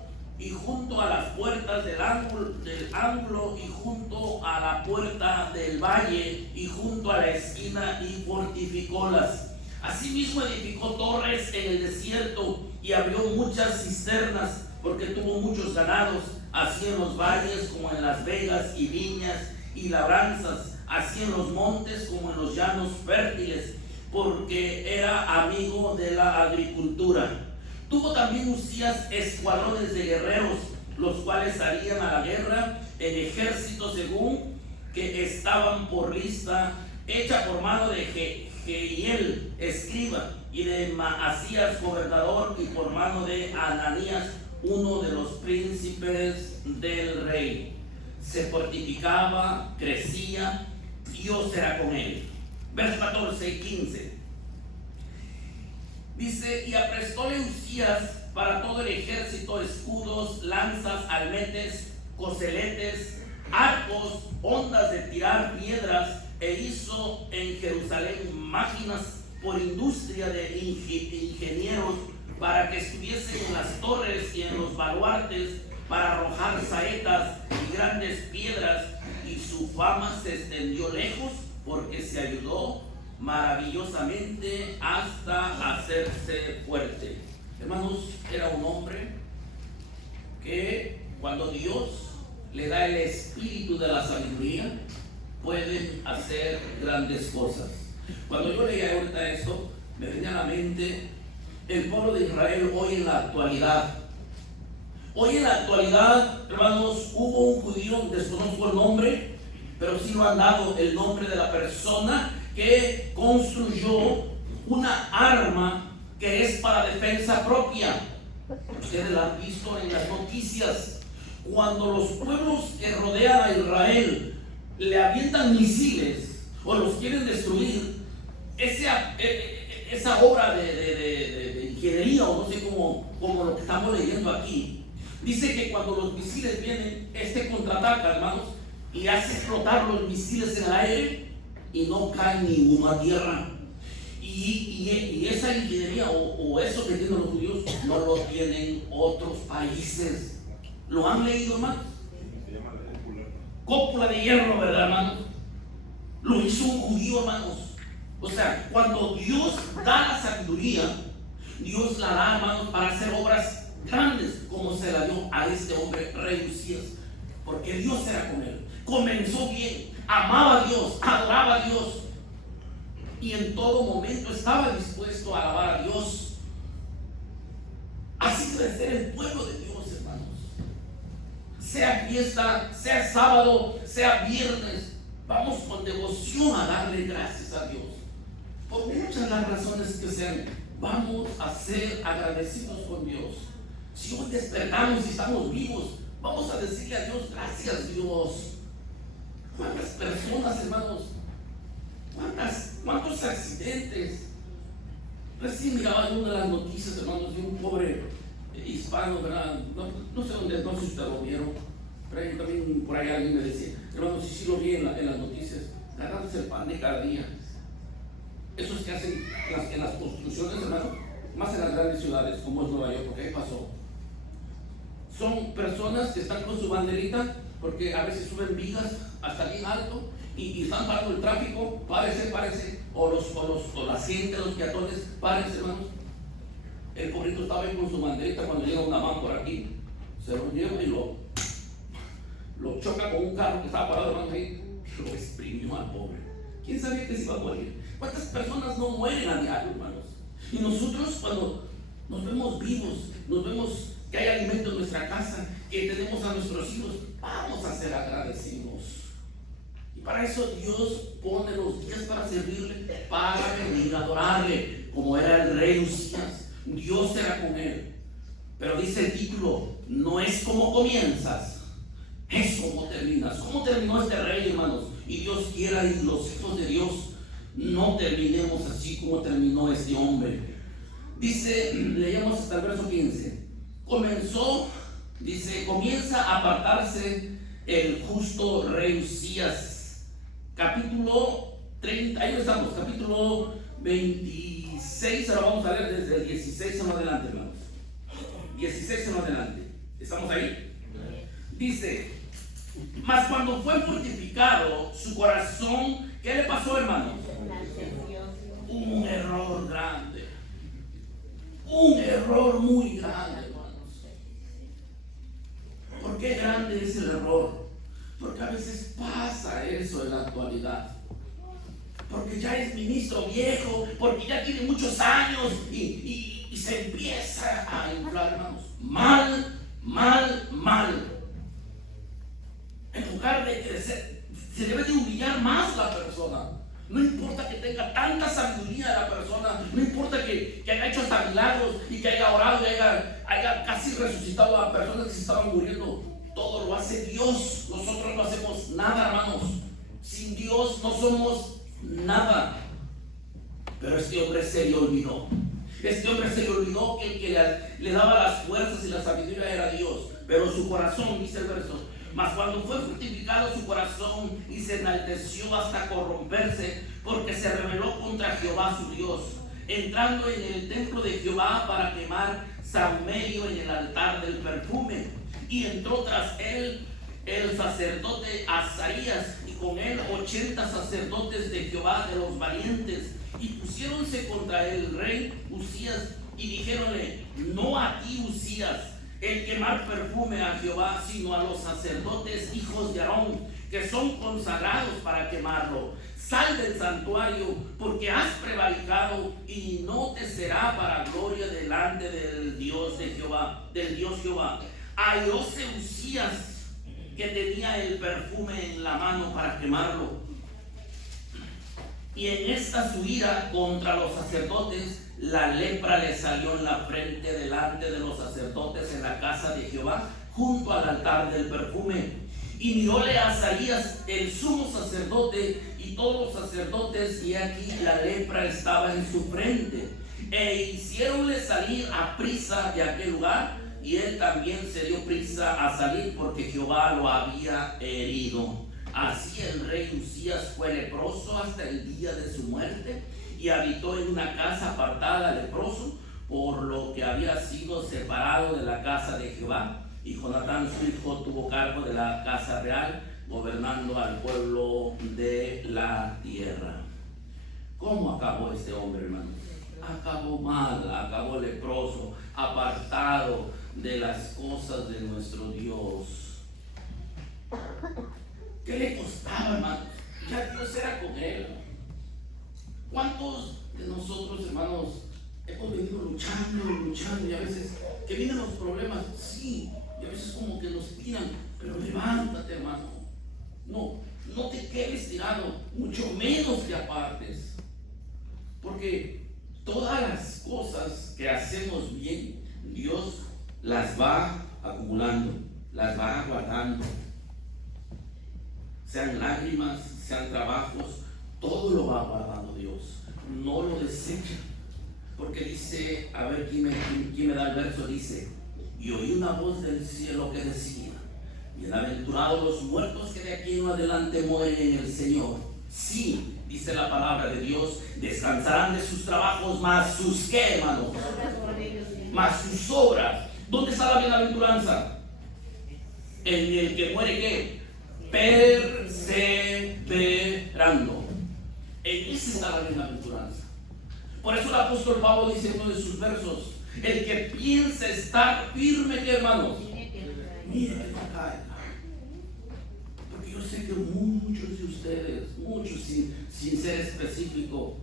a las puertas del ángulo, y junto a la puerta del valle, y junto a la esquina, y fortificólas. Asimismo edificó torres en el desierto, y abrió muchas cisternas, porque tuvo muchos ganados, así en los valles como en las vegas y viñas y labranzas, así en los montes como en los llanos fértiles, porque era amigo de la agricultura. Tuvo también Usías escuadrones de guerreros, los cuales salían a la guerra en ejército según que estaban por lista, hecha por mano de Jehiel, escriba, y de Maasías, gobernador, y por mano de Ananías, uno de los príncipes del rey. Se fortificaba, crecía Dios será con él. Versos 14 y 15. Dice, y aprestóle Uzías para todo el ejército escudos, lanzas, almetes, coseletes, arcos, ondas de tirar piedras, e hizo en Jerusalén máquinas por industria de ingenieros para que estuviesen en las torres y en los baluartes para arrojar saetas y grandes piedras, y su fama se extendió lejos porque se ayudó maravillosamente hasta hacerse fuerte. Hermanos, era un hombre que cuando Dios le da el espíritu de la sabiduría, pueden hacer grandes cosas. Cuando yo leía ahorita esto, me venía a la mente el pueblo de Israel hoy en la actualidad. Hoy en la actualidad, hermanos, hubo un judío, desconozco el nombre, pero sí lo han dado el nombre de la persona que construyó una arma que es para defensa propia. Ustedes la han visto en las noticias. Cuando los pueblos que rodean a Israel le avientan misiles o los quieren destruir, esa obra de ingeniería, o no sé como lo que estamos leyendo aquí, dice que cuando los misiles vienen, contraataca, hermanos, y hace explotar los misiles en el aire y no cae ninguno a tierra. Y esa ingeniería o eso que tienen los judíos no lo tienen otros países. ¿Lo han leído, hermanos? Se llama la Cópula de hierro, ¿verdad, hermanos? Lo hizo un judío, hermanos. O sea, cuando Dios da la sabiduría, Dios la da, hermanos, para hacer obras grandes, como se la dio a este hombre, rey Uzías, porque Dios era con él. Comenzó bien, amaba a Dios, adoraba a Dios, y en todo momento estaba dispuesto a alabar a Dios. Así debe ser el pueblo de Dios, hermanos. Sea fiesta, sea sábado, sea viernes, vamos con devoción a darle gracias a Dios. Por muchas las razones que sean, vamos a ser agradecidos con Dios. Si hoy despertamos y estamos vivos, vamos a decirle a Dios, gracias Dios. ¿Cuántas personas, hermanos? ¿Cuántos accidentes? Recién miraba yo una de las noticias, hermanos, de un pobre hispano, ¿verdad? No sé dónde, no sé si ustedes lo vieron, pero ahí también por ahí alguien me decía, hermanos, sí lo vi en las noticias, ganándose el pan de cada día. Esos que hacen en las construcciones, hermanos, más en las grandes ciudades, como es Nueva York, porque ahí pasó. Son personas que están con su banderita, porque a veces suben vigas hasta bien alto y están parando el tráfico, párese, o la gente, los peatones, párense, hermanos. El pobrito estaba ahí con su banderita cuando llega una man por aquí, se lo lleva y lo choca con un carro que estaba parado, hermanos, ahí, lo exprimió al pobre. ¿Quién sabía que se iba a morir? ¿Cuántas personas no mueren a diario, hermanos? Y nosotros, cuando nos vemos vivos, nos vemos que hay alimento en nuestra casa, que tenemos a nuestros hijos, vamos a ser agradecidos. Y para eso Dios pone los días para servirle, para venir a adorarle, como era el rey Uzías. Dios será con él. Pero dice el título, no es como comienzas, es como terminas. ¿Cómo terminó este rey, hermanos? Y Dios quiera, y los hijos de Dios no terminemos así como terminó este hombre. Dice, leemos hasta el verso 15. Comienza a apartarse el justo rey Uzías. Capítulo 30, ahí estamos, capítulo 26, ahora vamos a leer desde el 16 en adelante, hermanos. 16 en adelante, ¿estamos ahí? Dice, mas cuando fue fortificado su corazón, ¿qué le pasó, hermanos? Un error grande, un error muy grande, hermanos. ¿Por qué grande es el error? Porque a veces pasa eso en la actualidad. Porque ya es ministro viejo, porque ya tiene muchos años y se empieza a inflar, hermanos. Mal. En lugar de crecer, se debe de humillar más la persona. No importa que tenga tanta sabiduría la persona, no importa que haya hecho hasta milagros y que haya orado y haya casi resucitado a personas que se estaban muriendo. Todo lo hace Dios, nosotros no hacemos nada, hermanos. Sin Dios no somos nada. Pero este hombre se le olvidó. Este hombre se le olvidó que el que le daba las fuerzas y la sabiduría era Dios. Pero su corazón, dice el verso, mas cuando fue fructificado su corazón y se enalteció hasta corromperse, porque se rebeló contra Jehová su Dios, entrando en el templo de Jehová para quemar sahumerio en el altar del perfume. Y entró tras él el sacerdote Azarías, y con él 80 sacerdotes de Jehová de los valientes, y pusiéronse contra el rey Usías, y dijéronle: no a ti, Usías, el quemar perfume a Jehová, sino a los sacerdotes hijos de Aarón, que son consagrados para quemarlo. Sal del santuario, porque has prevaricado, y no te será para gloria delante del Dios de Jehová, del Dios Jehová. Hallóse Usías que tenía el perfume en la mano para quemarlo, y en esta su ira contra los sacerdotes, la lepra le salió en la frente delante de los sacerdotes en la casa de Jehová, junto al altar del perfume. Y miróle a Azarías, el sumo sacerdote, y todos los sacerdotes, y aquí la lepra estaba en su frente. E hicieronle salir a prisa de aquel lugar, y él también se dio prisa a salir, porque Jehová lo había herido. Así el rey Usías fue leproso hasta el día de su muerte, y habitó en una casa apartada leproso, por lo que había sido separado de la casa de Jehová. Y Jonatán su hijo tuvo cargo de la casa real, gobernando al pueblo de la tierra. ¿Cómo acabó este hombre, hermano? Acabó mal, acabó leproso, apartado de las cosas de nuestro Dios. ¿Qué le costaba, hermano? Ya Dios era con él. ¿Cuántos de nosotros, hermanos, hemos venido luchando, y a veces que vienen los problemas? Sí, y a veces como que nos tiran, pero levántate, hermano. No te quedes tirado, mucho menos te apartes. Porque todas las cosas que hacemos bien, Dios las va acumulando, las va guardando. Sean lágrimas, sean trabajos, todo lo va guardando Dios. No lo desecha. Porque dice, a ver, ¿quién me da el verso? Dice: y oí una voz del cielo que decía: bienaventurados los muertos que de aquí en adelante mueren en el Señor. Sí, dice la palabra de Dios, descansarán de sus trabajos, más sus ¿qué, hermanos? Más sus obras. ¿Dónde está la bienaventuranza? En el que muere ¿qué? Perseverando. En ese está la bienaventuranza. Por eso el apóstol Pablo dice en uno de sus versos: el que piensa estar firme, ¿qué, hermanos? Mire que no caiga. Porque yo sé que muchos de ustedes, muchos sin ser específico,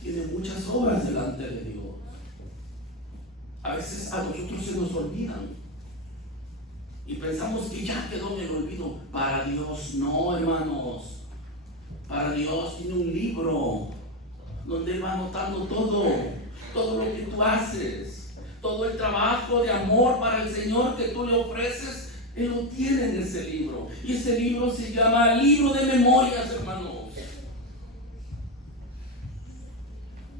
tienen muchas obras delante de Dios. A veces a nosotros se nos olvidan y pensamos que ya quedó en el olvido. Para Dios no, hermanos. Para Dios tiene un libro donde Él va anotando todo lo que tú haces, todo el trabajo de amor para el Señor que tú le ofreces. Él lo tiene en ese libro, y ese libro se llama Libro de Memorias, hermanos.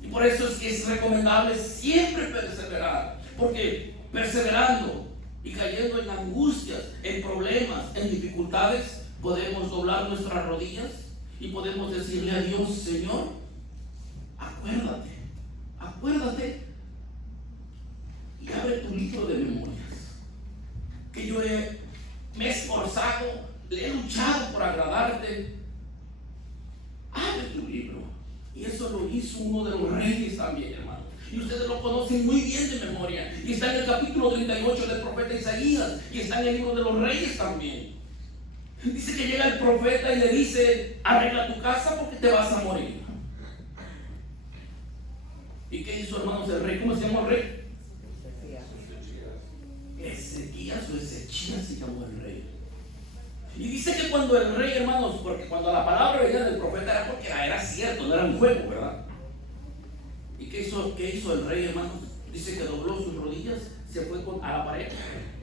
Y por eso es que es recomendable siempre perseverar, porque perseverando y cayendo en angustias, en problemas, en dificultades, podemos doblar nuestras rodillas y podemos decirle a Dios: Señor, acuérdate, y abre tu libro de memorias, que yo me he esforzado, le he luchado por agradarte. Abre tu libro. Y eso lo hizo uno de los reyes también, hermano. Y ustedes lo conocen muy bien de memoria. Y está en el capítulo 38 del profeta Isaías. Y está en el libro de los reyes también. Dice que llega el profeta y le dice: arregla tu casa porque te vas a morir. ¿Y qué hizo, hermanos, el rey? ¿Cómo se llamó el rey? Ezequías o Ezechías se llamó el rey. Y dice que cuando el rey, hermanos, porque cuando la palabra venía del profeta era porque era cierto, no era un juego, ¿verdad? ¿Y qué hizo el rey, hermanos? Dice que dobló sus rodillas, se fue a la pared,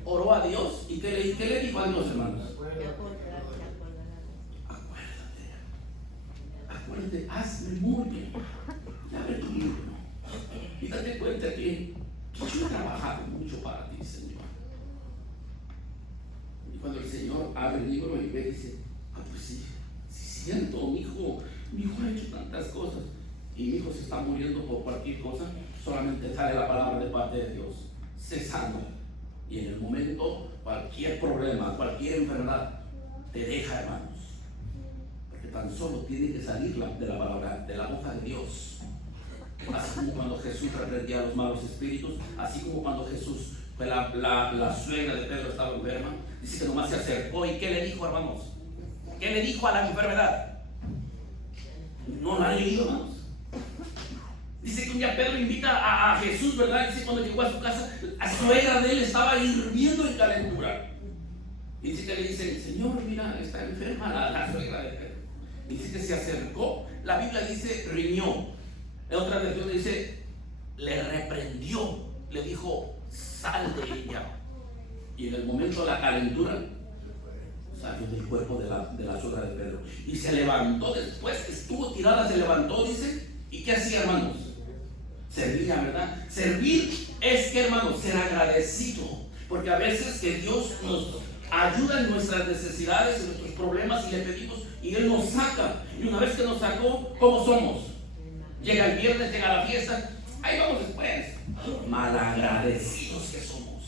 oró a Dios. ¿Y qué le dijo a Dios, hermanos? Acuérdate. Acuérdate, haz memoria. Abre tu libro y date cuenta que yo he trabajado mucho para ti, Señor. Y cuando el Señor abre el libro y ve, dice, pues sí, siento, mi hijo ha hecho tantas cosas y mi hijo se está muriendo por cualquier cosa, solamente sale la palabra de parte de Dios, sé sano. Y en el momento, cualquier problema, cualquier enfermedad, te deja, hermanos. Porque tan solo tiene que salir de la palabra, de la boca de Dios. Así como cuando Jesús reprendía a los malos espíritus, así como cuando Jesús, pues la suegra de Pedro estaba enferma, dice que nomás se acercó. ¿Y qué le dijo, hermanos? ¿Qué le dijo a la enfermedad? No la han leído, hermanos. Dice que un día Pedro invita a Jesús, ¿verdad? Dice cuando llegó a su casa, la suegra de él estaba hirviendo en calentura. Dice que le dice, Señor, mira, está enferma la suegra de Pedro. Dice que se acercó, la Biblia dice, riñó. En otra versión dice, le reprendió, le dijo, sal de ella. Y en el momento de la calentura, salió del cuerpo de la suegra de Pedro. Y se levantó después, estuvo tirada, se levantó, dice, ¿y qué hacía, hermanos? Servía, ¿verdad? Servir es que, hermanos, ser agradecido. Porque a veces que Dios nos ayuda en nuestras necesidades, en nuestros problemas, y le pedimos, y Él nos saca. Y una vez que nos sacó, ¿cómo somos? Llega el viernes, llega la fiesta, ahí vamos después. Malagradecidos que somos.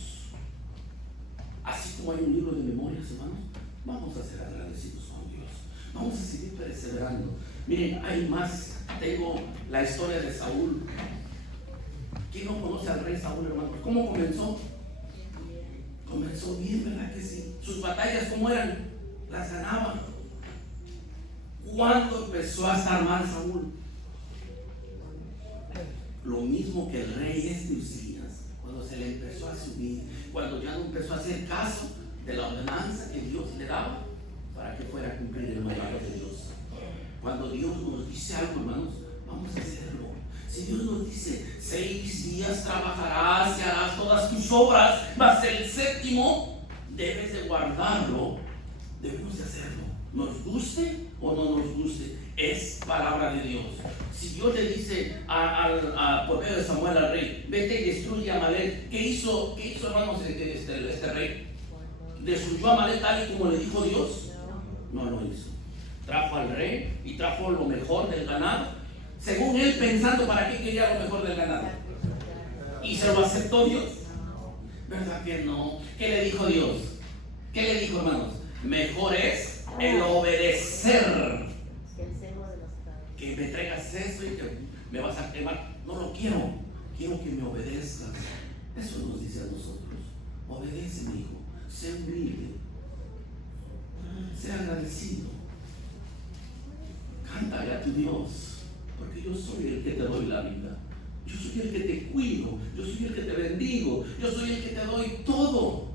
Así como hay un libro de memorias, hermanos, vamos a ser agradecidos con Dios. Vamos a seguir perseverando. Miren, hay más. Tengo la historia de Saúl. ¿Quién no conoce al rey Saúl, hermanos? ¿Cómo comenzó? Comenzó bien, ¿verdad que sí? Sus batallas, ¿cómo eran? Las ganaba. ¿Cuándo empezó a estar mal Saúl? Lo mismo que el rey de Usías, cuando se le empezó a subir, cuando ya no empezó a hacer caso de la ordenanza que Dios le daba para que fuera a cumplir el mandato de Dios. Cuando Dios nos dice algo, hermanos, vamos a hacerlo. Si Dios nos dice 6 días trabajarás y harás todas tus obras, mas el séptimo debes de guardarlo, debemos de hacerlo. Nos guste o no nos guste, es palabra de Dios. Si Dios le dice por medio de Samuel al rey, vete y destruye a Amalek, ¿qué hizo hermanos este rey? ¿Destruyó a Amalek tal y como le dijo Dios? No lo hizo. Trajo al rey y trajo lo mejor del ganado, según él pensando para qué quería lo mejor del ganado. ¿Y se lo aceptó Dios? ¿Verdad que no? ¿Qué le dijo Dios? ¿Qué le dijo, hermanos? Mejor es el obedecer que me traigas esto y que me vas a quemar. No lo quiero, quiero que me obedezcas. Eso nos dice a nosotros. Obedece, mi hijo, sé humilde, sé agradecido, cántale a tu Dios, porque yo soy el que te doy la vida, yo soy el que te cuido, yo soy el que te bendigo, yo soy el que te doy todo,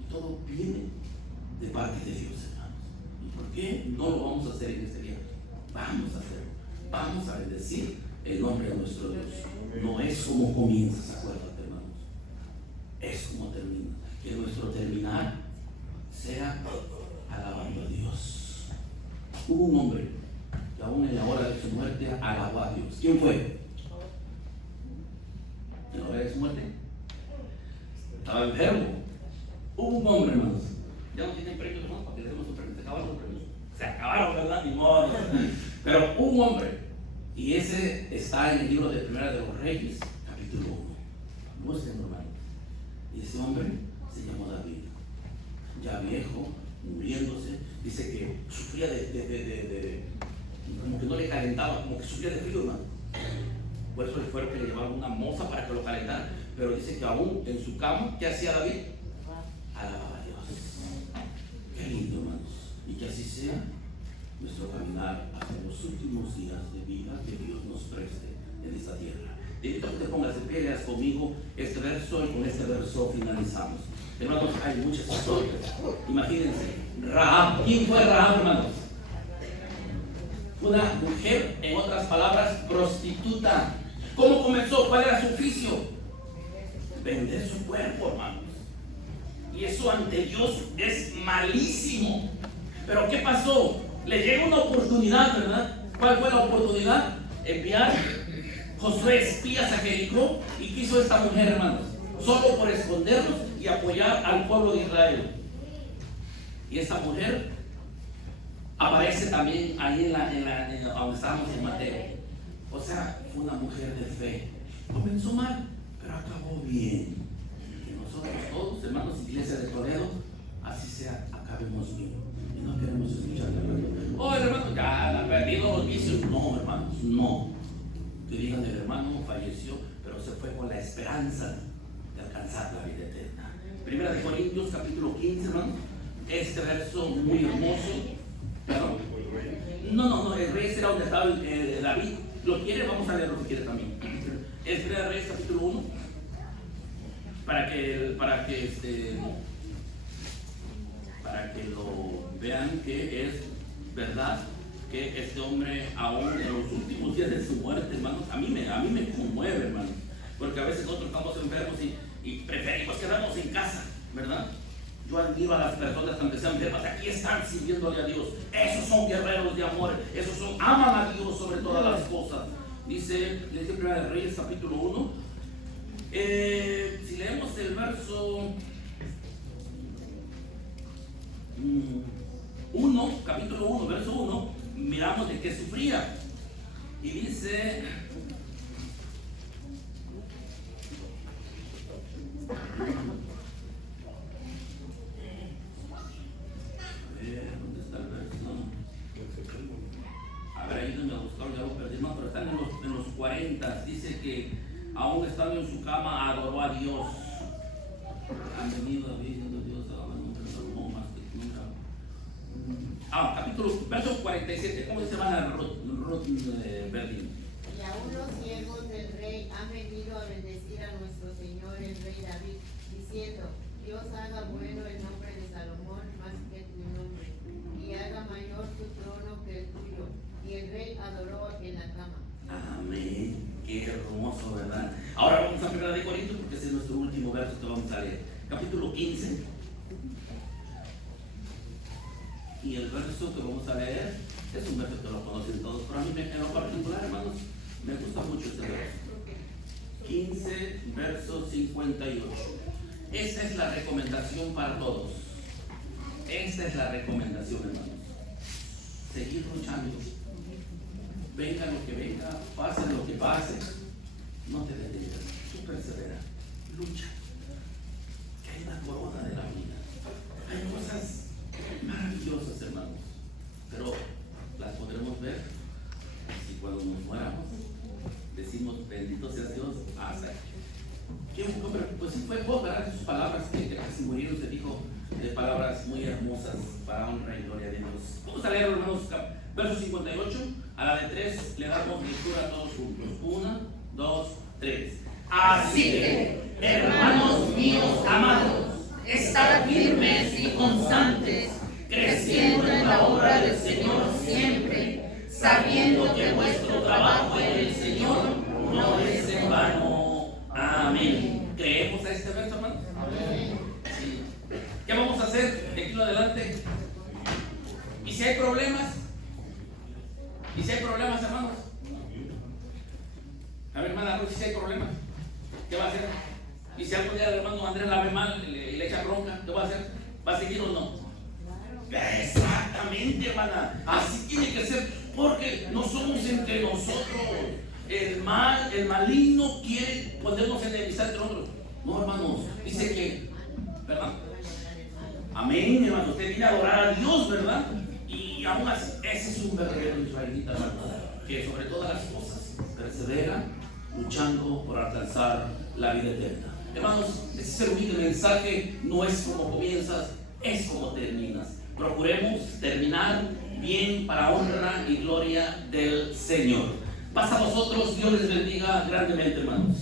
y todo viene de parte de Dios, hermanos. ¿Y por qué no lo vamos a hacer en este día? Vamos a hacerlo, vamos a bendecir el nombre de nuestro Dios. No es como comienzas, acuérdate, hermanos, es como terminas. Que nuestro terminar sea alabando a Dios. Hubo un hombre que aún en la hora de su muerte alabó a Dios. ¿Quién fue? En la hora de su muerte estaba enfermo. Hubo un hombre, hermanos. Ya no tienen premios, hermanos, para que demos un premio. Se acabaron los premios. Se acabaron, ¿verdad? Ni modo. Pero un hombre, y ese está en el libro de Primera de los Reyes, capítulo 1. Busquen, hermano. Y ese hombre se llamó David. Ya viejo, muriéndose, dice que sufría como que no le calentaba, como que sufría de frío, hermano. Por eso fue que le llevaron una moza para que lo calentara. Pero dice que aún en su cama, ¿qué hacía David? Alababa a Dios. Qué lindo, hermanos. Y que así sea nuestro caminar hasta los últimos días de vida que Dios nos preste en esta tierra. Te invito a que te pongas de pie, leas conmigo este verso, y con este verso finalizamos. Hermanos, hay muchas historias. Imagínense, Rahab. ¿Quién fue Rahab, hermanos? Una mujer, en otras palabras, prostituta. ¿Cómo comenzó? ¿Cuál era su oficio? Vender su cuerpo, hermanos. Y eso ante Dios es malísimo. Pero ¿qué pasó? Le llega una oportunidad, ¿verdad? ¿Cuál fue la oportunidad? Enviar Josué espías a Jericó. ¿Y qué hizo esta mujer, hermanos? Solo por esconderlos y apoyar al pueblo de Israel. Y esta mujer aparece también ahí en donde estábamos en Mateo. O sea, fue una mujer de fe. Comenzó mal, pero acabó bien. Que nosotros todos, hermanos, iglesia de Toledo, así sea, acabemos bien. Y no queremos escuchar la verdad. Oh, el hermano, ya ha perdido los vicios. No, hermanos, no. Que digan, el hermano falleció, pero se fue con la esperanza de alcanzar la vida eterna. Primera de Corintios, capítulo 15, hermano. Este verso muy hermoso. ¿Perdón? No, el rey será donde estaba David. ¿Lo quiere? Vamos a leerlo si quiere también. Es Primera de Reyes, capítulo 1. Para que lo vean que es verdad que este hombre aún en los últimos días de su muerte, hermanos, a mí me conmueve, hermanos, porque a veces nosotros estamos enfermos y preferimos quedarnos en casa, ¿verdad? Yo admiro a las personas que aunque sean enfermas, aquí están sirviéndole a Dios. Esos son guerreros de amor, aman a Dios sobre todas las cosas. Dice Primera de Reyes, capítulo 1. Si leemos el verso 1, capítulo 1, verso 1, miramos de qué sufría. Y dice, ¿dónde está el verso? A ver, ayúdenme a buscarlo, ya lo perdí, no, pero están en los 40. Dice que aún estando en su cama adoró a Dios. Han venido a Dios, más que nunca. Verso 47. ¿Cómo se llama Ruth Verdín? Y aún los siervos del rey han venido a bendecir a nuestro señor el rey David, diciendo: Dios haga bueno el nombre de Salomón más que tu nombre, y haga mayor tu trono que el tuyo. Y el rey adoró en la cama. Amén. Qué hermoso, ¿verdad? Ahora vamos a 1 de Corintios porque ese es nuestro último verso que vamos a leer. Capítulo 15. Y el verso que vamos a leer es un verso que lo conocen todos, pero a mí en lo particular, hermanos, me gusta mucho este verso. 15, verso 58. Esta es la recomendación para todos. Esta es la recomendación, hermanos. Seguir luchando. Venga lo que venga, pase lo que pase, no te detengas, tú persevera, lucha. Que hay una corona de la vida. Hay cosas maravillosas, hermanos, pero las podremos ver si cuando nos muéramos decimos: bendito sea Dios, hasta aquí. Pues sí fue Job, ¿verdad? Sus palabras que casi murieron, se dijo palabras muy hermosas para honra y gloria de Dios. Vamos a leer, hermanos, verso 58. A la de 3 le damos lectura a todos juntos. 1, 2, 3. Así que, hermanos míos amados, estad firmes y constantes, creciendo en la obra del Señor siempre, sabiendo que vuestro trabajo en el Señor no es en vano. Amén. ¿Creemos a este verso, hermanos? Amén. Sí. ¿Qué vamos a hacer de aquí en adelante? ¿Y si hay problemas? ¿Y si hay problemas, hermanos? A ver, hermana Ruth, si hay problemas, ¿qué va a hacer? ¿Y si algún día el hermano Andrés la ve mal y le echa bronca, qué va a hacer? ¿Va a seguir o no? Exactamente, hermana. Así tiene que ser, porque no somos entre nosotros. El maligno quiere ponernos enemistad entre nosotros. No, hermanos, dice que, ¿verdad? Amén, hermano. Usted viene a adorar a Dios, ¿verdad? Y aún así, ese es un verdadero israelita, ¿verdad? Que sobre todas las cosas persevera luchando por alcanzar la vida eterna. Hermanos, ese es el humilde mensaje. No es como comienzas, es como terminas. Procuremos terminar bien para honra y gloria del Señor. Pasa a vosotros, Dios les bendiga grandemente, hermanos.